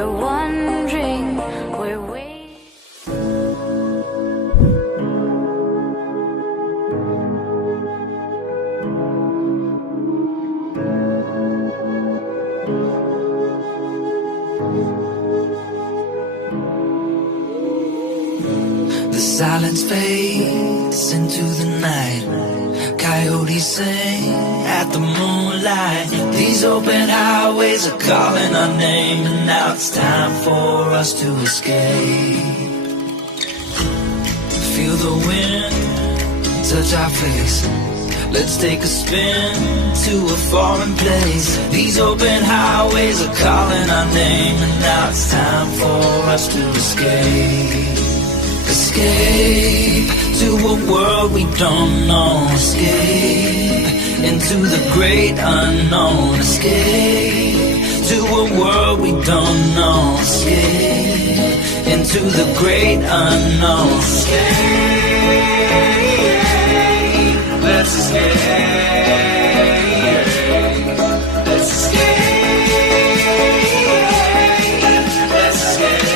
you're wondering, we're waiting. The silence fades into the night. Coyotes sing at the moonlight. These open highways are calling our name, and now it's time for us to escape. Feel the wind touch our face. Let's take a spin to a foreign place. These open highways are calling our name, and now it's time for us to escape. Escape to a world we don't know. Escape into the great unknown. Escape to a world we don't know. Escape into the great unknown. Escape, let's escape. Let's escape. Let's escape.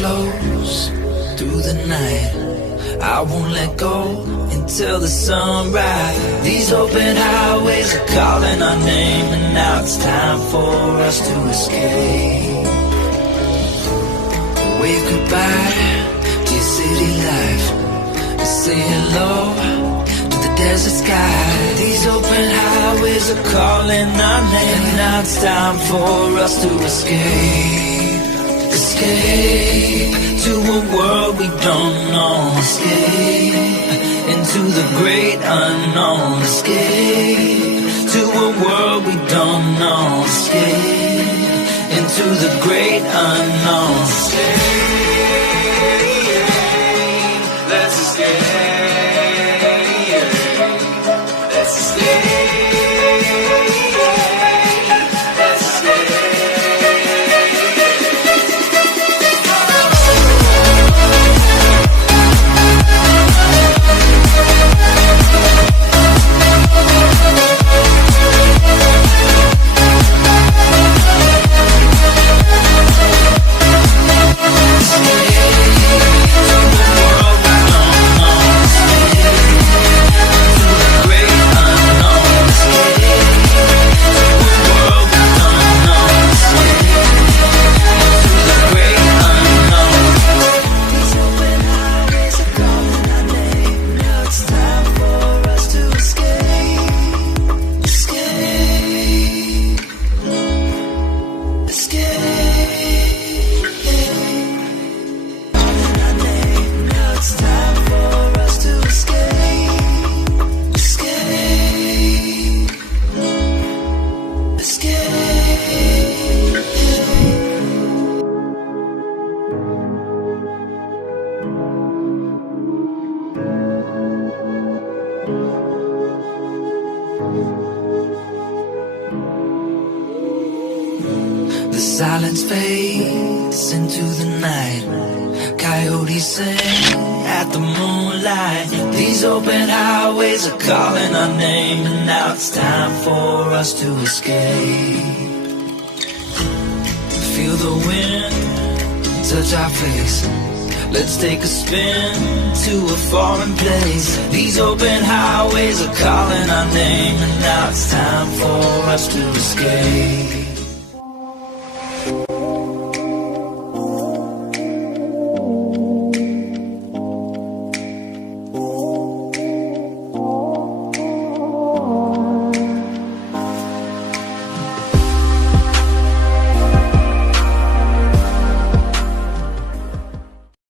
Close through the night, I won't let go until the sunrise. These open highways are calling our name, and now it's time for us to escape. Wave goodbye to your city life, say hello to the desert sky. These open highways are calling our name, and now it's time for us to escape. Escape to a world we don't know. Escape into the great unknown. Escape to a world we don't know. Escape into the great unknown. Escape, let's escape. Let's escape. The silence fades into the night. Coyotes sing at the moonlight. These open highways are calling our name, and now it's time for us to escape. Feel the wind touch our face. Let's take a spin to a foreign place. These open highways are calling our name, and now it's time for us to escape.